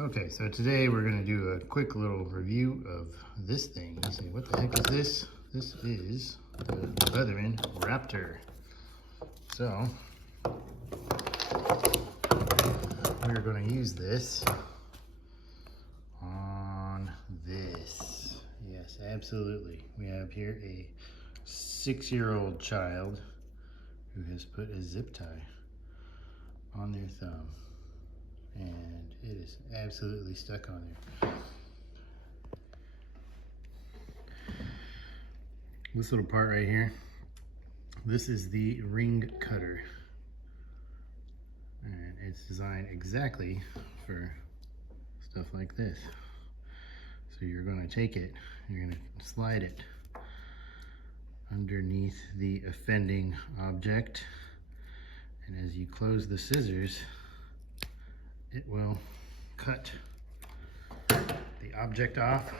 Okay, so today we're going to do a quick little review of this thing. You say, what the heck is this? This is the Leatherman Raptor. So, we're going to use this on this. Yes, absolutely. We have here a 6-year-old child who has put a zip tie on their thumb. And it is absolutely stuck on there. This little part right here, this is the ring cutter. And it's designed exactly for stuff like this. So you're going to take it, you're going to slide it underneath the offending object. And as you close the scissors, it will cut the object off